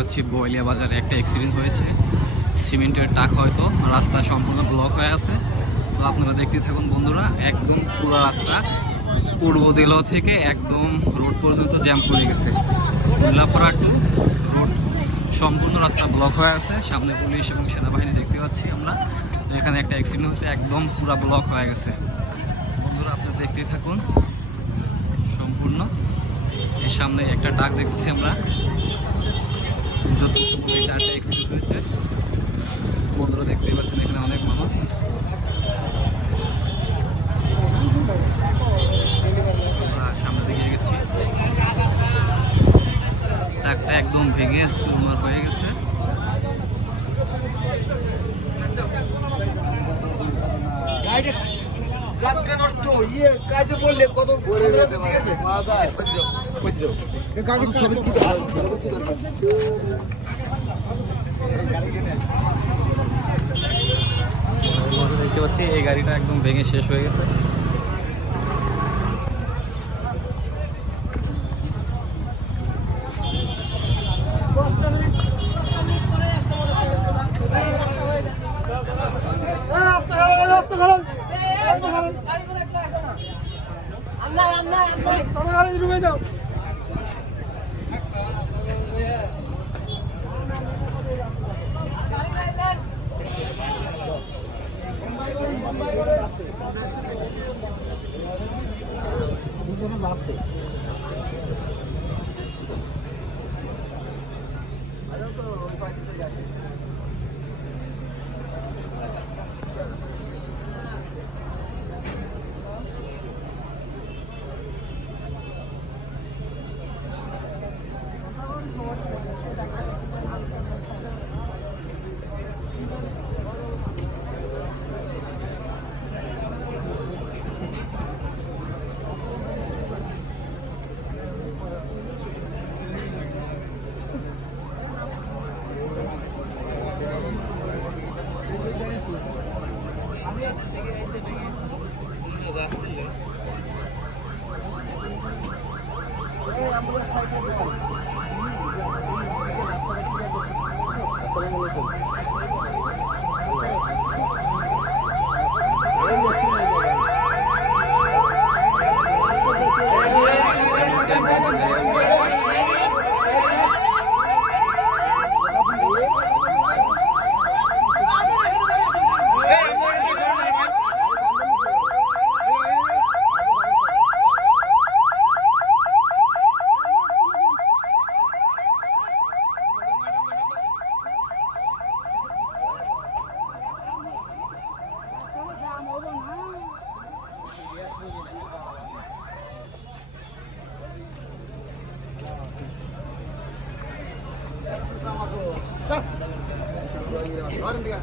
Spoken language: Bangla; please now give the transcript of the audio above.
পাচ্ছি বইলিয়া বাজারে একটা অ্যাক্সিডেন্ট হয়েছে। সিমেন্টের টাক হয়তো রাস্তা সম্পূর্ণ ব্লক হয়ে আছে। তো আপনারা দেখতে থাকুন বন্ধুরা, একদম পুরো রাস্তা পূর্ব দিলও থেকে একদম রোড পর্যন্ত জ্যাম পড়ে গেছে। উল্লাপাড়া টু রোড সম্পূর্ণ রাস্তা ব্লক হয়ে আছে। সামনে পুলিশ এবং সেনাবাহিনী দেখতে পাচ্ছি আমরা। এখানে একটা অ্যাক্সিডেন্ট হয়েছে, একদম পুরো ব্লক হয়ে গেছে। বন্ধুরা আপনারা দেখতেই থাকুন সম্পূর্ণ। এর সামনে একটা ডাক দেখছি আমরা, একটা অ্যাক্সিডেন্ট হয়েছে। বন্ধুরা দেখতেই পাচ্ছেন এখানে অনেক মানুষ। সামনের দিকে গেছি, ডাকটা একদম ভেঙে চুরমার হয়ে গেছে। দেখতে পাচ্ছি এই গাড়িটা একদম ভেঙে শেষ হয়ে গেছে। Orang dia.